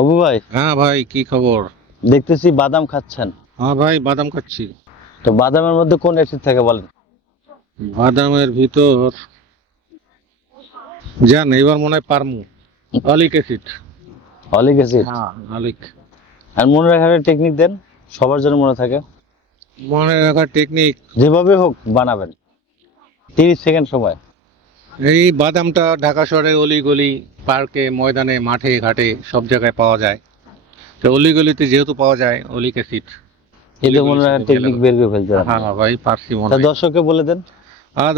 অপু ভাই, হ্যাঁ ভাই, কি খবর? দেখতেছি বাদাম খাচ্ছেন। হ্যাঁ ভাই, বাদাম খাচ্ছি। তো বাদামের মধ্যে কোন অ্যাসিড থাকে বলেন? বাদামের ভিতর জান, এবার মনে হয় পারমু। অলিক অ্যাসিড। অলিক অ্যাসিড। হ্যাঁ, অলিক। আর মনে রাখার টেকনিক দেন, সবার জন্য মনে থাকে। মনে রাখার টেকনিক, যেভাবে হোক বানাবেন, 30 সেকেন্ড সময়। এই বাদামটা ঢাকা শহরের অলি গলি, পার্কে, ময়দানে, মাঠে ঘাটে সব জায়গায় পাওয়া যায়। তো অলি গলিতে যেহেতু পাওয়া যায় অলিক অ্যাসিড, এটা মনে রাখার টেকনিক বের করে ফেলতে পারেন। হ্যাঁ ভাই, পারছি মনে তা হয়। দর্শককে বলে দেন।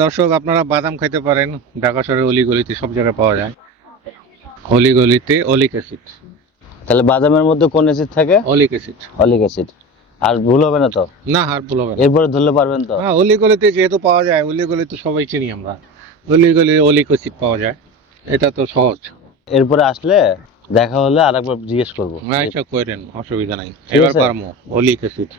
দর্শক, আপনারা বাদাম খাইতে পারেন, ঢাকা শহরের অলি গলিতে সব জায়গায় পাওয়া যায়। অলি গলিতে অলিক অ্যাসিড। তাহলে বাদামের মধ্যে কোন অ্যাসিড থাকে? অলিক অ্যাসিড। অলিক অ্যাসিড। আর ভুল হবে না তো? না, আর ভুল হবে না। এরপরে ধরলে পারবেন তো? হ্যাঁ, অলি গলিতে যেহেতু পাওয়া যায়, অলি গলি তো সবাই চিনি আমরা। অলি গলি অলিক অ্যাসিড পাওয়া যায়, এটা তো সহজ। এরপরে আসলে দেখা হলে আরেকবার জিজ্ঞেস করবো। আচ্ছা, করেন, অসুবিধা নাই, ঠিক এবার আছে। পারমো। অলিক অ্যাসিড।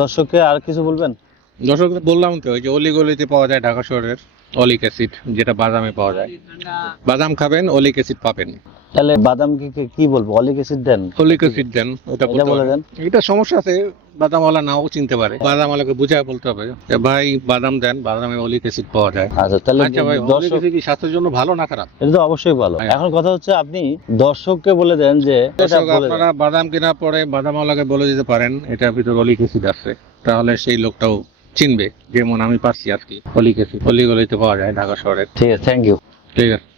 দর্শককে আর কিছু বলবেন? দর্শক, বললাম তো, ওই যে অলি গলিতে পাওয়া যায় ঢাকা শহরের অলিক অ্যাসিড, যেটা বাদামে পাওয়া যায়। বাদাম খাবেন, অলিক অ্যাসিড পাবেন। তাহলে বাদামকে কি বলবো? অলিক অ্যাসিড দেন। অলিক অ্যাসিড দেন, ওটা এটা বলে দেন। এটা সমস্যা আছে, বাদামওয়ালা নাও চিনতে পারে, বাদামওয়ালাকে বুঝায় বলতে হবে যে ভাই বাদাম দেন, বাদামে অলিক অ্যাসিড পাওয়া যায়। আচ্ছা, তাহলে আচ্ছা ভাই, অলিক দর্শক, অ্যাসিড কি স্বাস্থ্যের জন্য ভালো না খারাপ? এটা তো অবশ্যই ভালো। হ্যাঁ। এখন কথা হচ্ছে আপনি দর্শককে বলে দেন যে এটা দর্শক, বলে দেন। আপনারা বাদাম কেনার পরে বাদামওয়ালাকে বলে দিতে পারেন এটার ভিতর অলিক অ্যাসিড আছে, তাহলে সেই লোকটাও চিনবে। যেমন আমি পাচ্ছি আজকে অলিক অ্যাসিড, অলি গলিতে পাওয়া যায় ঢাকা শহরে। ঠিক আছে, থ্যাংক ইউ। ঠিক আছে।